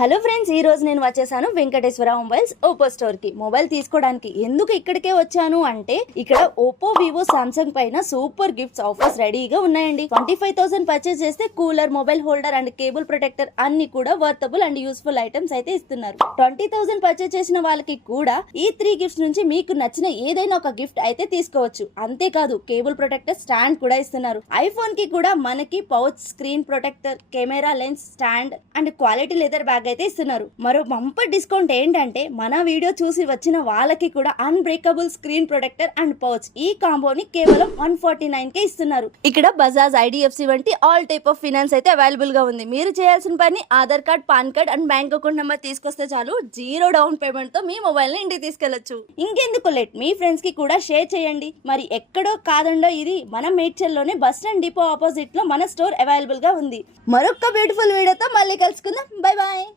Hello friends, ఈ రోజు నేను వచ్చేసాను వెంకటేశ్వర మొబైల్స్ ఓపో స్టోర్ కి మొబైల్ తీసుకోవడానికి. ఎందుకు ఇక్కడికే వచ్చాను అంటే ఇక్కడ ఓపో, వివో, సామ్సంగ్ పైన సూపర్ గిఫ్ట్స్ ఆఫర్స్ రెడీగా ఉన్నాయండి. 25,000 పర్చేస్ చేస్తే cooler, mobile holder and cable protector అన్ని కూడా వర్తబుల్ అండ్ యూస్ఫుల్ ఐటమ్స్ అయితే ఇస్తున్నారు. 20,000 పర్చేస్ చేసిన వాళ్ళకి కూడా ఈ 3 గిఫ్ట్స్ నుంచి మీకు నచ్చిన ఏదైనా ఒక గిఫ్ట్ అయితే తీసుకోవచ్చు. అంతేకాదు కేబుల్ ప్రొటెక్టర్ స్టాండ్ కూడా ఇస్తున్నారు. ఐఫోన్ కి కూడా మనకి pouch, screen protector, camera lens, stand and quality leather bag అయితే ఇస్తున్నారు. మరో బంపర్ డిస్కౌంట్ ఏంటంటే మన వీడియో చూసి వచ్చిన వాళ్ళకి కూడా unbreakable screen protector and pouch ఈ కాంబోని కేవలం 149 కే ఇస్తున్నారు. ఇక్కడ బజాజ్, ఐడిఎఫ్సి వంటి ఆల్ టైప్ ఆఫ్ ఫైనాన్స్ అయితే అవైలబుల్ గా ఉంది. మీరు చేయాల్సిన పని Aadhaar card, pan card and bank account number తీసుకొస్తే చాలు. 0 డౌన్ పేమెంట్ తో మీ మొబైల్ ని ఇంటికి తీసుకెళ్లొచ్చు. ఇంకెందుకు లేట్, మీ ఫ్రెండ్స్ కి కూడా షేర్ చేయండి. మరి ఎక్కడో కాదండో, ఇది మన మేడ్చల్లోనే బస్ స్టాండ్ డిపో ఆపోజిట్ లో మన స్టోర్ అవైలబుల్ గా ఉంది. మరొక బ్యూటిఫుల్ వీడియోతో మళ్ళీ కలుసుకుందాం. Bye bye.